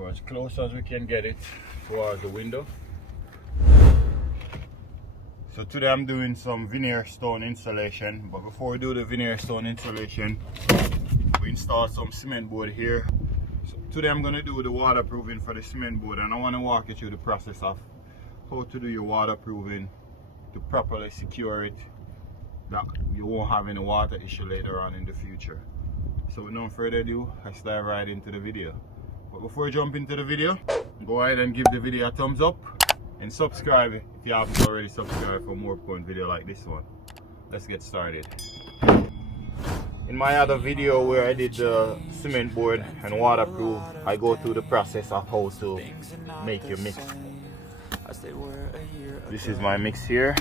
go as close as we can get it towards the window. So today I'm doing some veneer stone insulation, but before we do the veneer stone insulation, we install some cement board here. So today I'm going to do the waterproofing for the cement board, and I want to walk you through the process of how to do your waterproofing to properly secure it, that you won't have any water issue later on in the future. So with no further ado, let's dive right into the video. But before we jump into the video, go ahead and give the video a thumbs up and subscribe if you haven't already subscribed for more point video like this one. Let's get started. In my other video where I did the cement board and waterproof, I go through the process of how to make your mix. This is my mix here.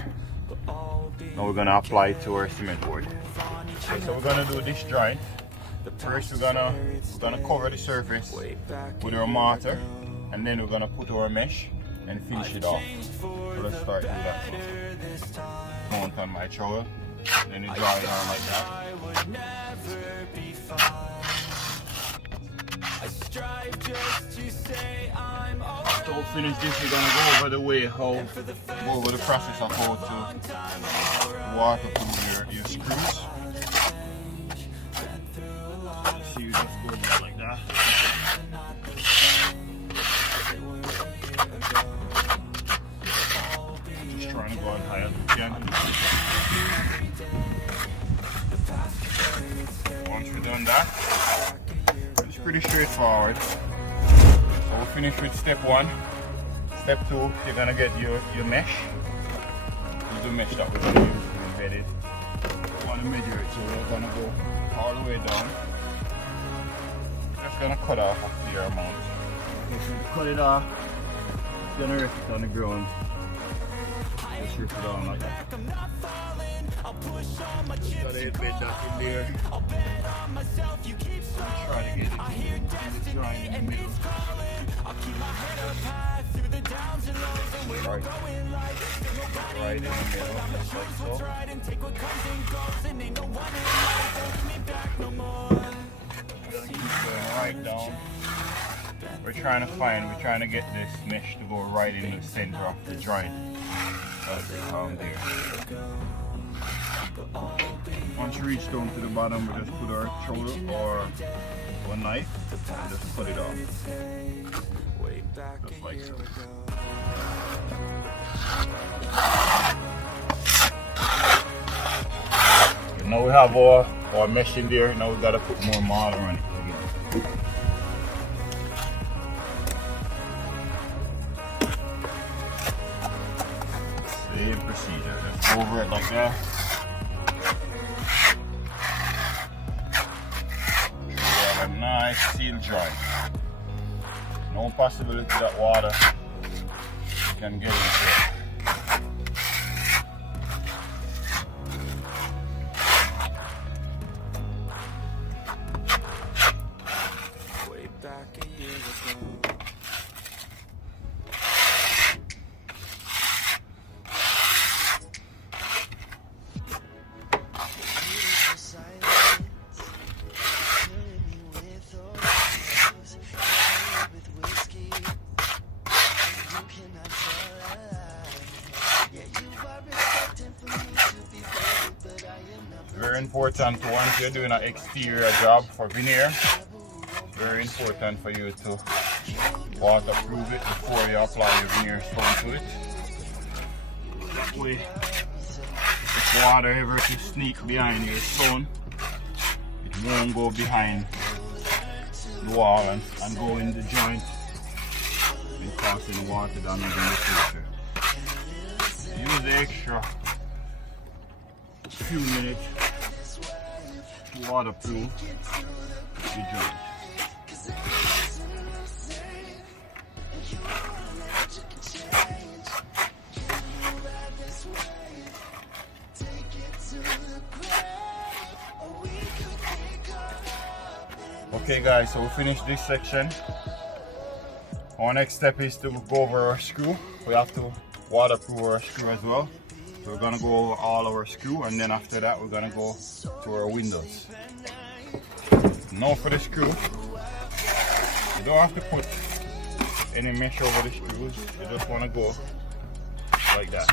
Now we're gonna apply it to our cement board. Okay, so we're gonna do this joint. First we're gonna cover the surface with our mortar, and then we're gonna put our mesh and finish it off. So let's start with that. So mount on my trowel, then you draw it on like that. So to finish this, we're gonna go over the way go over the process of how to waterproof your screws. So you just go there like that. Just trying to go on high as we can. Once we're done that, it's pretty straightforward. So we'll finish with step 1. Step 2, you're gonna get your mesh. This is the mesh that we're gonna use to embed it. We want to measure it, so we're gonna go all the way down. Just gonna cut off a fair amount. If you cut it off, it's gonna rest it on the ground. Just rip it down like that. Just gotta embed that in there. Try to get it in the joint in the middle. Right in the middle, just like so. Keep going right down. We're trying to get this mesh to go right in the center of the joint. There. Once you reach down to the bottom, we just put our shoulder or a knife and just cut it off. Just like so. Okay, now we have our mesh in there. Now we gotta put more mortar on it again. Same procedure. Just over it like that. Nice seal joint. No possibility that water can get into it. Way back a year ago. Very important to, once you're doing an exterior job for veneer, very important for you to waterproof it before you apply your veneer stone to it. That way, if water ever to sneak behind your stone, it won't go behind the wall and go in the joint and causing water damage in the future. Use the extra few minutes to waterproof the joint. Okay guys, so we finished this section. Our next step is to go over our screw. We have to waterproof our screw as well. So we're gonna go over all our screw, and then after that we're gonna go to our windows. Now for the screw, you don't have to put any mesh over the screws. You just want to go like that.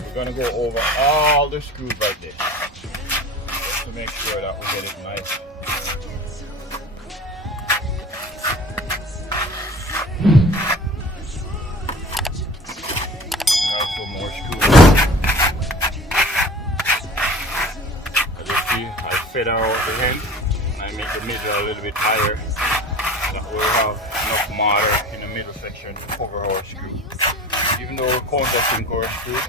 We're going to go over all the screws like this, just to make sure that we get it nice. Now some more screws. As you see, I feather out the end and I make the middle a little bit higher. That we'll have enough mortar in the middle section to cover our screw. Even though we're countersink our screw,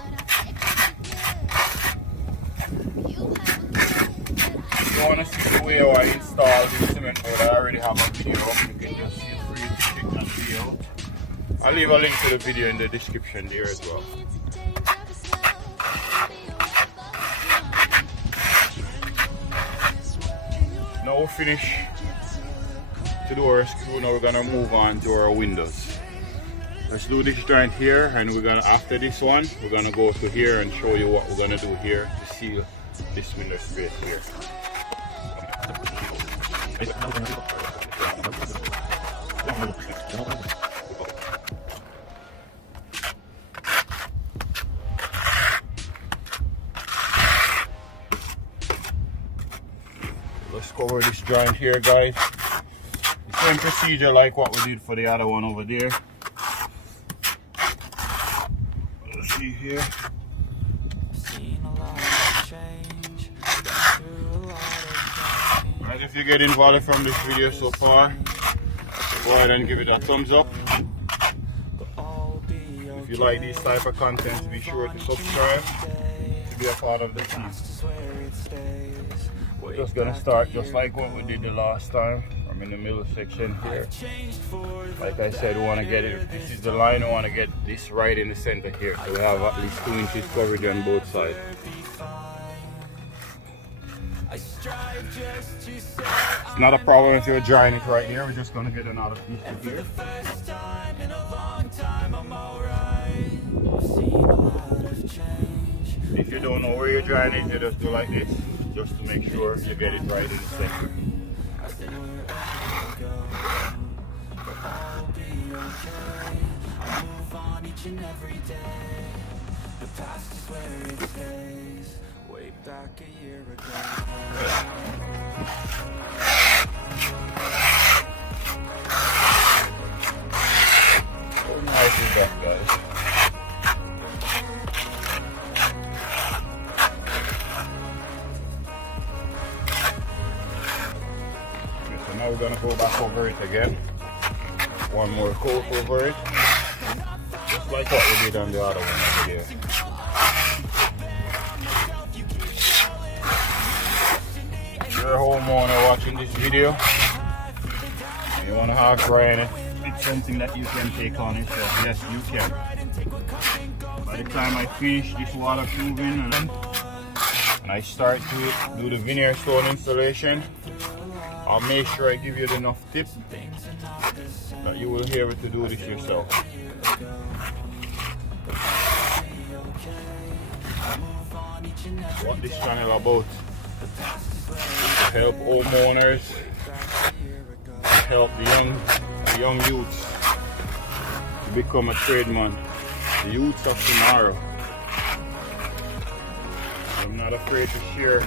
if you want to see the way I install the cement board, I already have a video. You can just feel free to check that video out. I'll leave a link to the video in the description there as well. Now we're finished to do our screw. Now we're gonna move on to our windows. Let's do this joint here, and we're gonna, after this one, we're gonna go to here and show you what we're gonna do here to seal this window space here. Let's cover this joint here, guys. The same procedure like what we did for the other one over there. Let's see here. Right, if you're getting value from this video so far, go ahead and give it a thumbs up. If you like these type of content, be sure to subscribe to be a part of the team. We're just gonna start just like what we did the last time. I'm in the middle section here. Like I said, we want to get it, this is the line, we want to get this right in the center here, so we have at least 2 inches coverage on both sides. It's not a problem if you're drying it right here. We're just going to get another piece of here. If you don't know where you're drying it, you just do like this, just to make sure you get it right in the center. Back a year ago. So nice is that, guys. Okay, so now we're gonna go back over it again. One more coat over it, just like what we did on the other one over there. If you're a homeowner watching this video and you want to have dry it, it's something that you can take on yourself. Yes, you can. By the time I finish this waterproofing and I start to do the veneer stone installation, I'll make sure I give you enough tips that you will be able to do this yourself. What this channel about? To help homeowners, to help the young youths to become a tradesman, the youths of tomorrow. I'm not afraid to share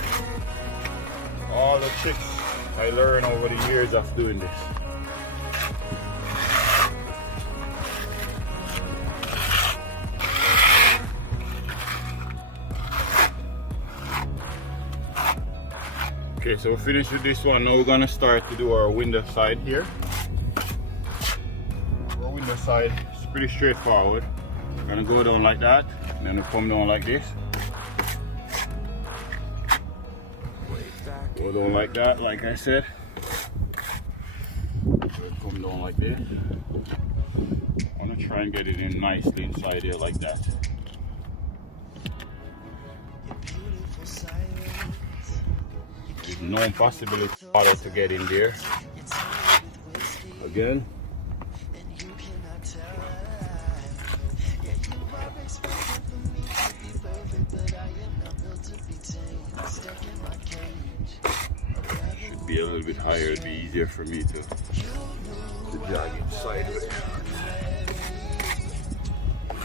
all the tricks I learned over the years of doing this. Okay, so we're finished with this one. Now we're gonna start to do our window side here. Our window side is pretty straightforward. We're gonna go down like that, and then we'll come down like this. Go down like that, like I said. We'll come down like this. I wanna try and get it in nicely inside here like that. There's no possibility for water to get in there. Again. little bit higher, it'd be easier for me to jog it sideways.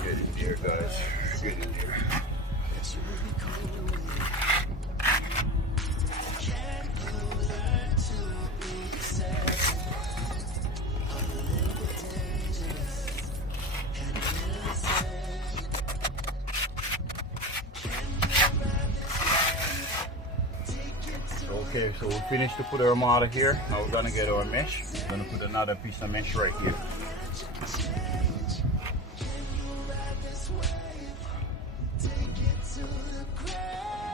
Get in there, guys. Get in there. Okay, so we finished to put our mortar here. Now we're gonna get our mesh. We're gonna put another piece of mesh right here.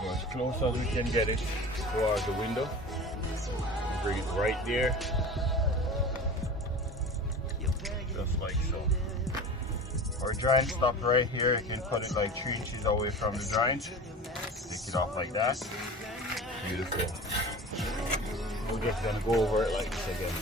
Go as close as we can get it towards the window. Bring it right there. Just like so. Our joint stopped right here. You can cut it like 3 inches away from the joint. Take it off like that. Beautiful. We're just gonna go over it like this again.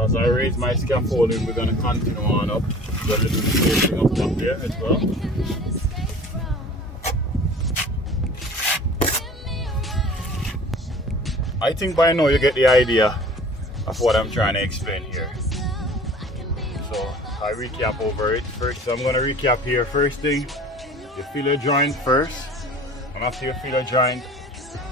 As I raise my scaffolding, we're going to continue on up. We're going to do the same thing up top there as well. I think by now you get the idea of what I'm trying to explain here. So I recap over it first. So I'm going to recap here. First thing, you fill a joint first. And after you fill a joint,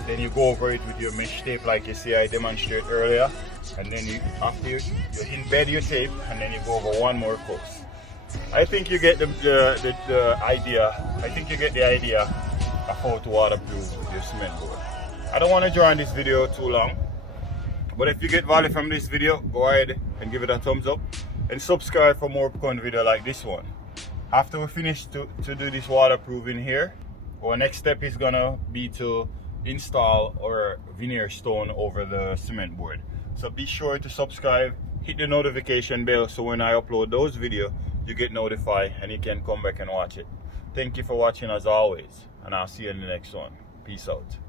then you go over it with your mesh tape like you see I demonstrated earlier. And then after you embed your tape, and then you go over one more course. I think you get the idea. I think you get the idea of how to waterproof your cement board. I don't want to draw on this video too long, but if you get value from this video, go ahead and give it a thumbs up and subscribe for more content video like this one. After we finish to do this waterproofing here, our next step is gonna be to install our veneer stone over the cement board. So be sure to subscribe, hit the notification bell so when I upload those videos, you get notified and you can come back and watch it. Thank you for watching as always, and I'll see you in the next one. Peace out.